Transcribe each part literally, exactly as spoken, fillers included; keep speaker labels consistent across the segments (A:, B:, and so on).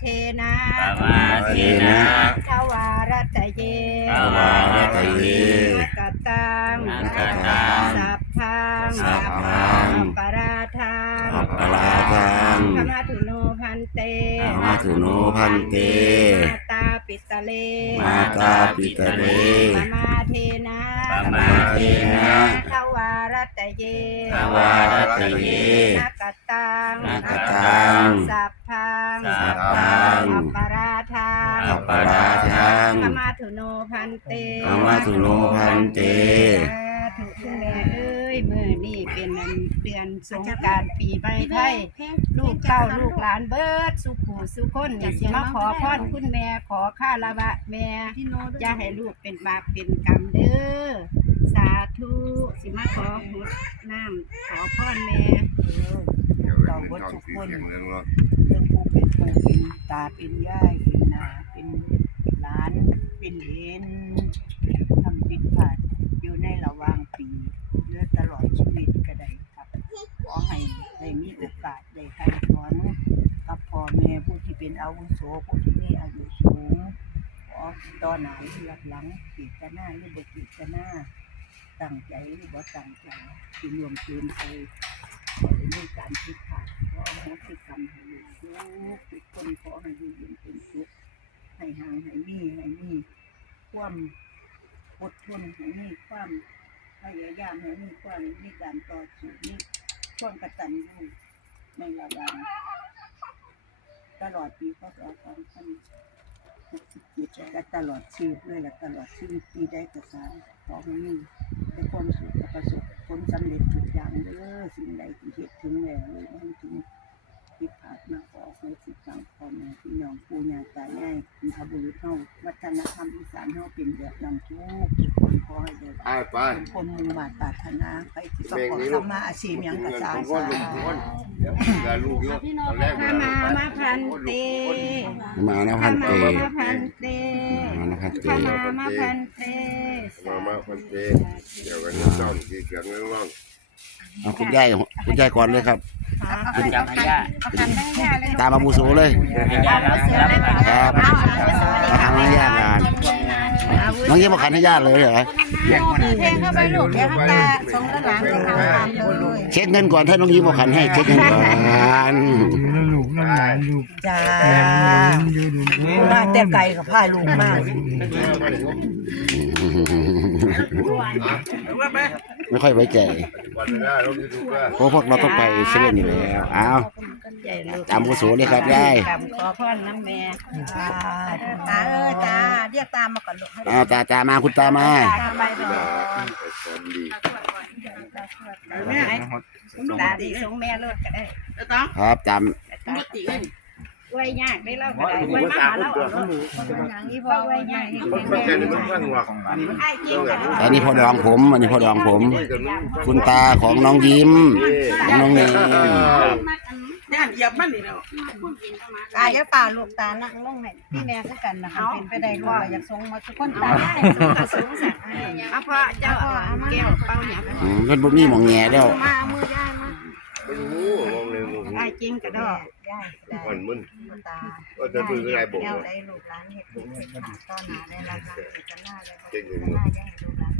A: นะ
B: ปมาเทนะ
A: ทวารัตเย
B: ทวารัตเย
A: นักตัง
B: นักตัง
A: สัพพัง
B: สัพพัง
A: อัปปราทัง
B: อัปปราทัง
A: ธรรมถุโนพันเต
B: ธรรมถุโนพันเต
A: มาตาปิตะเล
B: มาตาปิตะเล
A: ปมาเทนะ
B: ปมาเทนะ
A: ทวารัตเย
B: ทวารัตเย
A: นักตัง
B: นักตัง
A: สัพพัง
B: สัพพัง
A: อัปปราทัง
B: อัปปราทัง
A: ธรรมถุโนพันเต
B: ธรรมถุโนพันเต
A: ถูกคุณแม่เอ้ยมือนี่เป็นเดือนสงกรานต์ปีใหม่ไทยลูกเต้าลูกหลานเบิดสุขูสุคนนี่สิมาขอพรคุณแม่ขอข้าละวะแม่อย่าให้ลูกเป็นบาปเป็นกรรมเด้อสาธุสิมาขอหุดน้ำขอพรแม่เราเบิดสุขคนเรื่องผู้เป็นผู้เป็นตาเป็นยายเป็นนาเป็นหลานเป็นเหลนทำผิดพลาดอยู่ในระหว่างปีเลือตลอดชีวิตก็ได้ครับขอให้ได้มีโอกาสได้ใครสอนกับพ่อแม่ผู้ที่เป็นอาวุโสผู้ที่มีอายุสูงขอต่อหน้าหรือหลังกิจหน้าหรือบ่กิจหน้าตั้งใจหรือบ่ตั้งใจที่รวมเกินไปขอให้มีการผิดพลาดขอให้ที่กรรมให้ลูกทุกคนขอให้อยู่เย็นเป็นสุขให้ห่างให้มีให้มีความอดทนให้มีความพยายามให้มีความมีการต่อสู้มีความกตัญญูในระหว่างตลอดปีพศสองพันหกสิบเจ็ดและตลอดชีวิตเลยและตลอดชีวิตปีได้กระสานขอให้มีแต่ความสุขประสบผลสำเร็จทุกอย่างเด้อสิ่งใดที่เหตุถึงแล้วเลยให้ถึงที่ผ่านมาขอให้สิทธิ์ทางพ่อแม่พี่น้องปู่ย่าตายายบรรพบุรุษเฮาวัฒนธรรมอีสานเฮาเป็นแบบนั้นทุกทุกคนขอให้ได้เป็นคนมุ่งมั่นปรารถนาไปที่ประกอบธรรมะอาชีพหยังก็สาธุมามามาพันเต
B: มานะพันเต
A: มาพันเต
B: มานะพันเต
A: มามาพันเต
C: มามาพันเตเดี๋ยววันนี้ต้องที่เสียงเรื่องร้อง
B: เอาคุณยายคุณยายก่อนเลยครับ
A: คุณจำให้ย่าเลย
B: ตามมาบูโซเลย ครับมาทำให้ญาติงานน้องยิ้มมาขันให้ญาติเลยเหรอ
A: เพลงเข้าไปลูกเดี๋ยวตาสงกรานต์ไปทำตามเลย
B: เช็คเงินก่อนถ้าน้องยิ้มมาขันให้เช็คเงินก่อน
D: ลูกน้ำหลานลูก
A: จ้า
D: อยู่ดู
A: มาแต่ไก่กับผ้าลูกมาก
B: ไม่ค่อยไว้ใจ
C: วันนี้เราจะดูว่า
B: เพราะพวกเราต้องไปเซเว่นอยู่แล้วอ้าวตามบูโซเลยครับยาย
A: ขอพรน้ำแม่ตาตาเออตาเรียกตามาก่อนลูก
B: อ้าวตาตามาคุณตามา
A: ตาไปดอก
C: ความดี
A: ตาดีสงแม่ลูกก็ได้
B: ครับจ
A: ไว้ยากได้เล่าก็ได้ไว้มาหาเราเอาลูกอย่างนี้พอไว้ยาก
C: คนแก่นี่มันข้างหัวของมัน
A: ไอ้จริงกัน
B: ำอันนี้พ่อดองผมอันนี้พ่อดองผม คุณตาของน้องยิ้มของน้องเนม
E: ย่านเหยียบมันนี่แล้ว
A: ตาจะป่าลูกตานั่งลงให้พี่แม่คือกันนะคะเป็นไปได้ลูกอยากส่งมาทุกคนตาได้สูงสักเอาพ่อเจ้าแก้วเป่าอย่าง
B: อืมเพิ่นบ่มีหม่องแง่แล้ว
A: มามือย่ายมา
C: ไม่รู้มองเลยมอง
A: ไอ้จริงก็ได้ย่ายได้
C: มันมึน
A: ตา
C: ก็จะดูอะไรบอก
A: แนวได้ลูกหลานเฮ็ดบุญเฮ็ดทานต้อนหน้าได้รับการพิจารณาได้
C: เก่ง
A: พิ
C: อยู่
A: จารณาย่ายลูกหลาน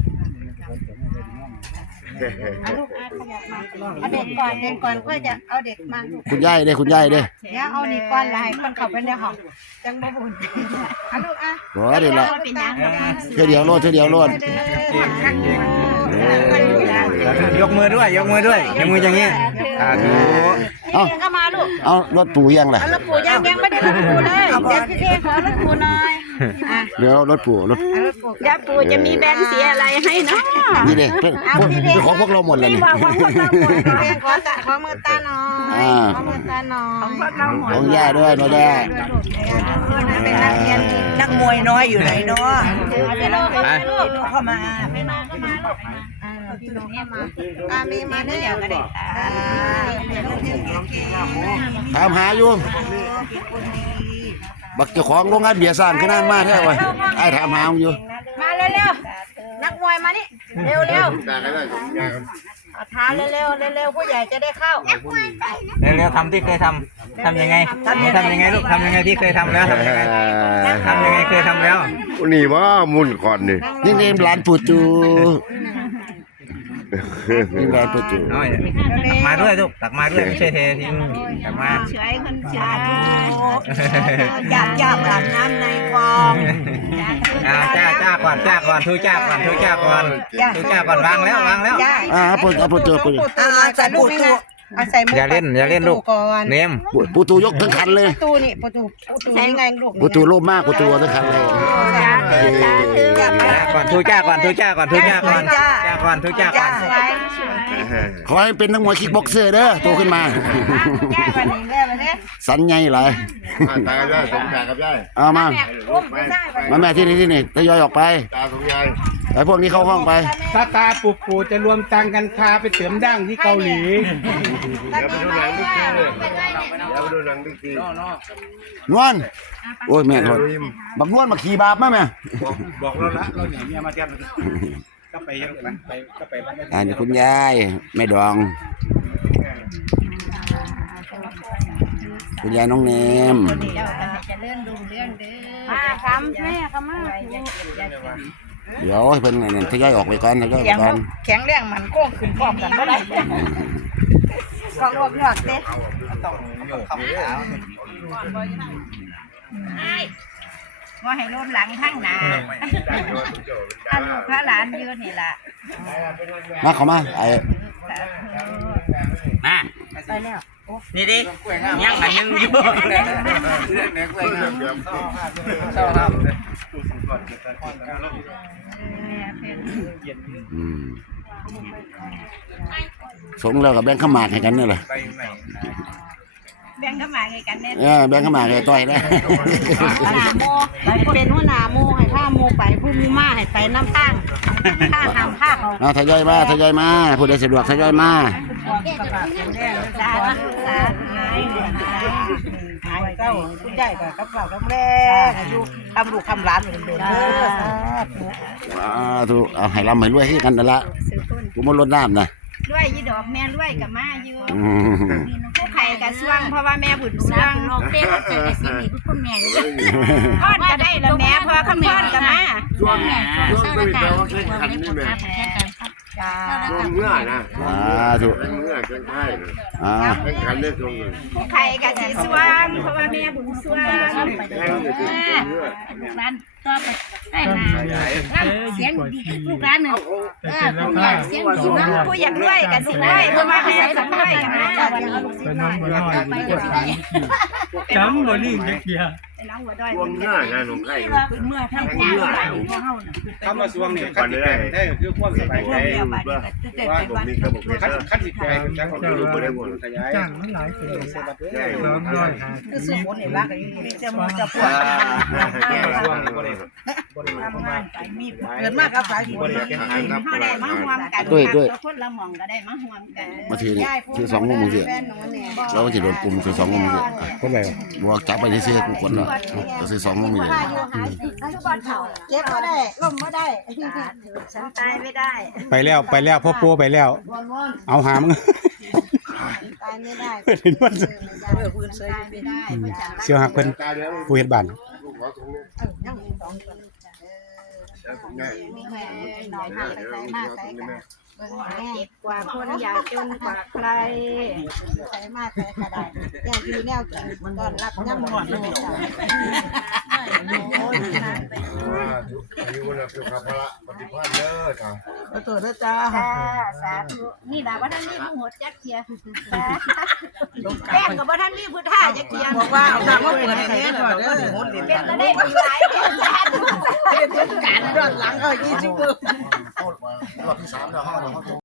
A: เอาลูกอาขยับมาเอาเด็กก่อนเด็กก่อนก็จะเอาเด็กมาลูก
B: คุณยายเด้อคุณยายเด้อ
A: เดี๋ยวเอานี่ก่อนแล้วให้คนเข้าไปในห้องจังบ่บุญเอาลูกอ่ะ
B: บ่ได้ละ
A: เป็นยัง
B: เทื่อเดียวโลดเทื่อเดียวโลด
D: ยกมือด้วยยกมือด้วยยกมืออย่างนี้อ่าถู
B: เอ้า
A: เพียงก็มาลูก
B: เอารถปู่ยังล่ะ
A: เอารถปู่ยังยังไม่ได้รถปู่เลยเดี๋ยวพี่เพียงขอรถปู่หน่อยอ่ะ
B: เดี๋ยวรถปู่รถ
A: เอารถปู่เดี๋ยวปู่จะมีแบงค์สีอะไรให้เนาะ
B: นี่เด้เป็นเป็นของพวกเราหมดเลยนี่
A: ว่าของพวกเราหมดเพียงขอตาขอมือตาหน่อย
B: อ่า
A: ขอมือตาหน่อยของพวกเราหมด
B: ของย่าด้วยเราได้
A: เป็นนักเรียนนักมวยน้อยอยู่ไหนเนาะพี่โลเข้ามาลูกเข้ามาพี่โลเข้ามาลูกอ่าพี่โลเข้ามาอ่ามีมาได้เดี๋ยวก็ได้อ่าเดี๋ยวเก่ง
B: ถามหาอยู่บักเจ้าของโรงงานเบียร์สร้างขนาดมาแท้เว้ยไอ้ถามหาอยู่
A: มาเร็วๆนักมวยมานี่เร็ว
C: ตาก็ได้สมยา
A: ๆท้าเร็วๆเร็วๆผู้ใหญ่จะได้เข้า
D: เร็วๆทำที่เคยททำยังไงทำยังไงลูกทำยังไงที่เคยทำแล้วทำยังไงทำยังไงเคยทำแล้ว
C: นี่ว่ามุนก่อนนี่
B: นี่เนมร้านปูจูนี่ร้านปูจู
D: น้อยตักมาด้วยลูกตักมาด้วยไม่ใช่เททิ้งตักมา
A: เฉยคนเฉย
E: อยากอยากอาบน้ำในคลอง
D: อ่าจ้าจ้าก่อนจ้าก่อนทูจ้าก่อนทูจ้าก่อนทูจ้าก่อนวางแล้ววางแล้ว
B: อ่าปูเอาปูจูปูจู
E: อ่าใส่ลูกนี่อาศัย
D: อย่าเล่นอย่าเล่นลูก
E: ก่อน
D: เนม
B: ปูจูยกทั้งคันเลย
E: ประตูนี่ประตูประตูนี่ไงลูก
B: ปูจูโลภมากปูจูเอาทั้งคันเลย
D: ก่อนทูจ้าก่อนทูจ้าก่อนทูจ้าก่อนจ้าก่อนทูจ้าก่อน
B: ขอให้เป็นนักมวยคิกบ็อกเซอร์เด้อโตขึ้นมา
E: แก้วันนี้แก้วันนี้
B: สันใหญ่หลาย
C: ตาได้สมชายกับได้
B: เอามา
E: อุ้มไม่ได้
B: มาแม่ที่นี่ที่นี่ทยอยออกไป
C: ตาสมชาย
B: ไอ้พวกนี้เข้าห้องไป
F: ตาตาปูปูจะรวมตังกันพาไปเสริมดั้งที่เกาหลี
C: เดี๋ยวไปดูหนังดิจีเลยเดี๋ยวไปดูหนังดิจี
B: นวลโอ้ยแม่โทษบักนวลมาขี่บาปมาแม่
F: บอกเราละเราหนีเมียมาเทียบก็ไปยังไปก็ไปบ้าน
B: อ่านี่คุณยายแม่ดอง คุณยายน้องเนม
A: เดี๋ยวจะเลื่อนดุงเลื่อนเด้อ
E: มาคำแม่คำมา
A: อย่าเก็บอย่าเก็บ
B: เดี๋ยวให้เพิ่นนั่นทยอยออกไปก่อนทยอยออก
E: แข็
B: ไป
E: ง
B: ก่อน
E: แข็งแรงมันโก้งขึ้นพร้อมกันก็ได้กองรวมยอดเด้
A: ว่าให้ล้มหลังข้างหน้าถ้าลูกพระหลานยืนนี่ล่ะ
B: มาเข้ามาไอ้
D: มานี่ดิยังไงยังอยู่เศร้าครับ
B: อืมสงแล้วกับแบงค์ขมากให้กันนี่แหละ
A: แบ่งเข้ามาให้กันแน่
B: เออแบงค์ขมากให้ต่อยนะ
E: ไปเป็นหัวหน้าโมให้ข้าโมไปผู้มูมาให้ไปน้ำตั้งข้าทำข้าเขา
B: เอาทยอยมาทยอยมาผู้ใดสะดวกทยอยมา
A: สาธุสาธุ
E: หายเจ้าคุณใหญ่กับกับเรากับแรกอายุทำลูกทำร้านเหมือนเดิมเด้อ
B: อ่าถูกเอาให้ร่ำให้รวยให้กันนั่นละ
A: สุขุน
B: กูมาลดน้ำนะ
A: รวยยี่ดอกแม่รวยกับมาอยู่
B: อืม
A: ผู้ไข่กับสวงเพราะว่าแม่บุญสวง
E: ลองเต้นเจอสิมีคุณแม่
A: พอดก็ได้แล้วแม่พอคำพอดกับมา
C: ช่วงช่วงไม่แปลว่าแข่งขันนี่แม่ช่วงเมื่อนะ
B: อ่าถูก
C: แข่งเมื่อแข่งไทย
B: อ่า
C: แข่งขันได้ช่วงนึง
A: ผู้ไข่กับสีสวงเพราะว่าแม่บุญสวง
C: แข่งอยู่ที่เมื่อ
G: ลูกร้านก็ไปได้มาเสียงดีลูกร้านหนึ่งเออคุณยายเสียงดีมาก
A: ผู้อยากรวยกับสิรวยเพราะว่าแม่สังรวยกับมา
F: เป็นน้องบัวน้อยจำบ่นิ่งจักเดียว
A: เป็นน้องหัวดอย
C: ช่วงเมื่อนะหนุ่มไทย
G: เมื่อทั้ง
C: แข่ง
G: คู่
C: เมื่อ
F: คำว่าสวงเนี่ยคันสิไปได้คือความสบายใจ
C: ว่าผมมีกระบอกเพช
F: คัน
C: ร
F: คันสิไปจังก็รู้บ่ได้บ่ขยายจ้างมันหลายสิ
C: ใช่
E: คือสู้บนนี่รักอยู่นี่จะมันจะปวด
F: แก่สวงบ่ได้บ่ได้ประมาณ
E: เกิดมากกับสายฝ
F: บ่
E: น
F: ได้แข่งขัน
A: เขาได้มาห่วมกันค่ะคนละหม่องก็ได้มาห่วมกัน
B: มาถือนี่ถือสองมุมมึงสิเราจะโดนปุ่มถือสองมุมมึงสิ
F: คนไหน
B: บวกจับไปที่เสื้อกูคนละก็ซื้อสองมุมมึงสิ
E: เจ็บก็ได้ล้มก็ได้
A: ฉันตายไม่ได้
F: ไปแล้วไปแล้วพ่อปู่ไปแล้ว เอาหามึง
E: ตายไม่ได้
F: เพิ่นเห็นว่า
E: เพื่อพื้นเสย
A: ไม่ได้เพราะฉัน
F: เสียวหักเพิ่นผู้เฮ็ดบ้าน
E: ยังมีสองคน
A: มีแม่หน่อยมากไปใส่มากใส่กันเบิ่งแม่เจ็บกว่าคนอยากจนกว่าใคร
E: ใส่มากใส่กระดาษแนวอยู่แนวกินตอนรับย่ำหมดเลย
C: อายุวันละสุขภาระปฏิภาณเด้อจ้า
E: ขอโทษนะจ้า
A: สาธุนี่แหละว่าท่านมีผู้หดจักเทียแป้งกับว่าท่านมีผู้ท่าจักเทีย
E: บอกว่าเอาหนังมาเปิดให้แม่ก่อนเด้อ
A: เป็นก็ได้บุญหลายเป็นชาติ
E: เป็นการย้อนหลังเอายี่สิบ
B: รอบที่สามแล้วห้อง